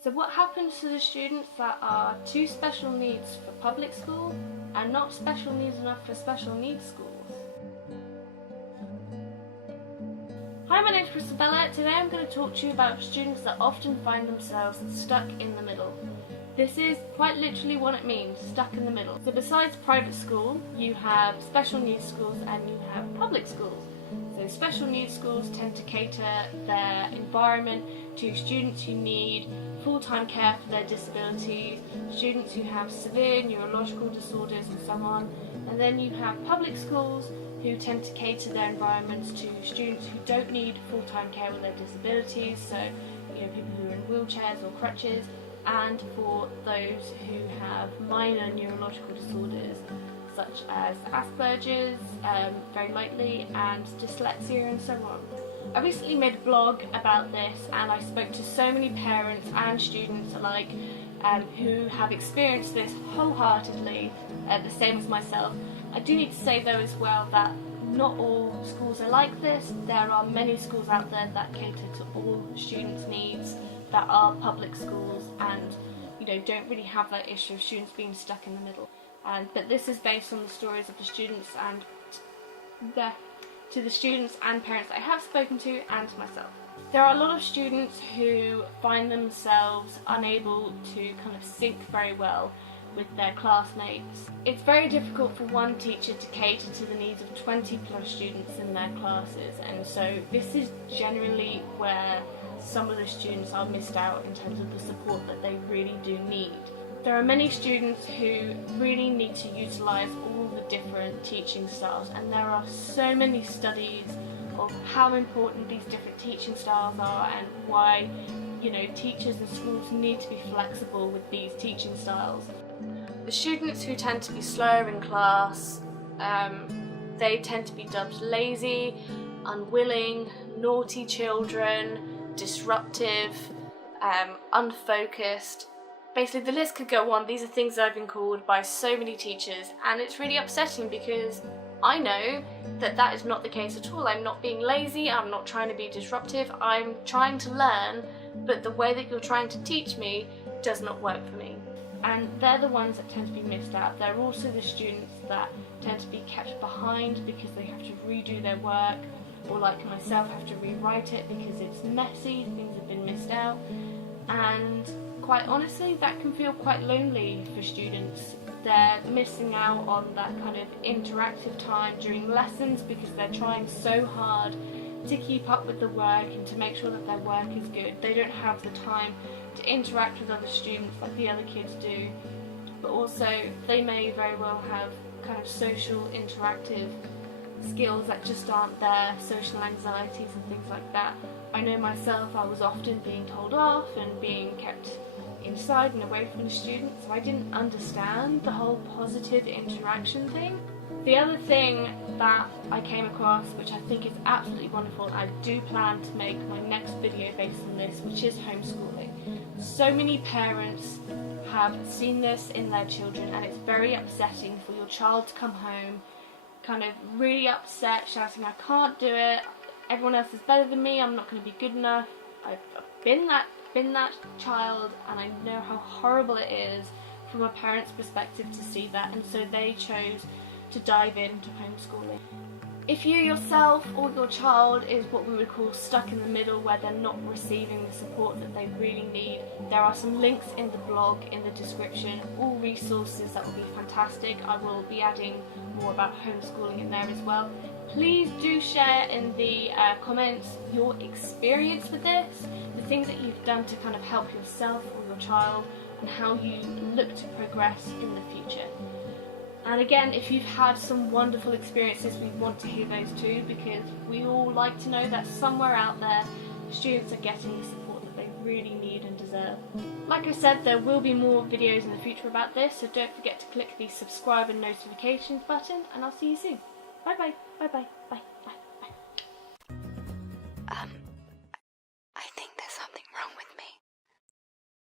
So what happens to the students that are too special needs for public school and not special needs enough for special needs schools? Hi, my name is Christabella. Today I'm going to talk to you about students that often find themselves stuck in the middle. This is quite literally what it means, stuck in the middle. So besides private school, you have special needs schools and you have public schools. So special needs schools tend to cater their environment to students who need full-time care for their disabilities, students who have severe neurological disorders and so on. And then you have public schools who tend to cater their environments to students who don't need full-time care with their disabilities, so people who are in wheelchairs or crutches, and for those who have minor neurological disorders such as Asperger's, very lightly, and dyslexia and so on. I recently made a blog about this and I spoke to so many parents and students alike who have experienced this wholeheartedly, the same as myself. I do need to say though as well that not all schools are like this. There are many schools out there that cater to all students' needs that are public schools and don't really have that issue of students being stuck in the middle. But this is based on the stories of the students and the students and parents I have spoken to and to myself. There are a lot of students who find themselves unable to kind of sync very well with their classmates. It's very difficult for one teacher to cater to the needs of 20 plus students in their classes, and so this is generally where some of the students are missed out in terms of the support that they really do need. There are many students who really need to utilise all the different teaching styles, and there are so many studies of how important these different teaching styles are and why teachers and schools need to be flexible with these teaching styles. The students who tend to be slower in class, they tend to be dubbed lazy, unwilling, naughty children, disruptive, unfocused. Basically the list could go on. These are things that I've been called by so many teachers, and it's really upsetting because I know that that is not the case at all. I'm not being lazy, I'm not trying to be disruptive, I'm trying to learn, but the way that you're trying to teach me does not work for me. And they're the ones that tend to be missed out. They're also the students that tend to be kept behind because they have to redo their work, or like myself have to rewrite it because it's messy, things have been missed out. And quite honestly, that can feel quite lonely for students. They're missing out on that kind of interactive time during lessons because they're trying so hard to keep up with the work and to make sure that their work is good. They don't have the time to interact with other students like the other kids do, but also they may very well have kind of social interactive skills that just aren't there, social anxieties and things like that. I know myself, I was often being told off and being kept inside and away from the students, so I didn't understand the whole positive interaction thing. The other thing that I came across, which I think is absolutely wonderful, I do plan to make my next video based on this, which is homeschooling. So many parents have seen this in their children, and it's very upsetting for your child to come home kind of really upset, shouting, I can't do it, everyone else is better than me, I'm not going to be good enough. I've been that child, and I know how horrible it is from a parent's perspective to see that, and so they chose to dive into homeschooling. If you yourself or your child is what we would call stuck in the middle, where they're not receiving the support that they really need, there are some links in the blog in the description, all resources that will be fantastic. I will be adding more about homeschooling in there as well. Please do share in the comments your experience with this, the things that you've done to kind of help yourself or your child, and how you look to progress in the future. And again, if you've had some wonderful experiences, we want to hear those too, because we all like to know that somewhere out there students are getting the support that they really need and deserve. Like I said, there will be more videos in the future about this, so don't forget to click the subscribe and notifications button, and I'll see you soon. Bye bye, bye bye, bye, bye.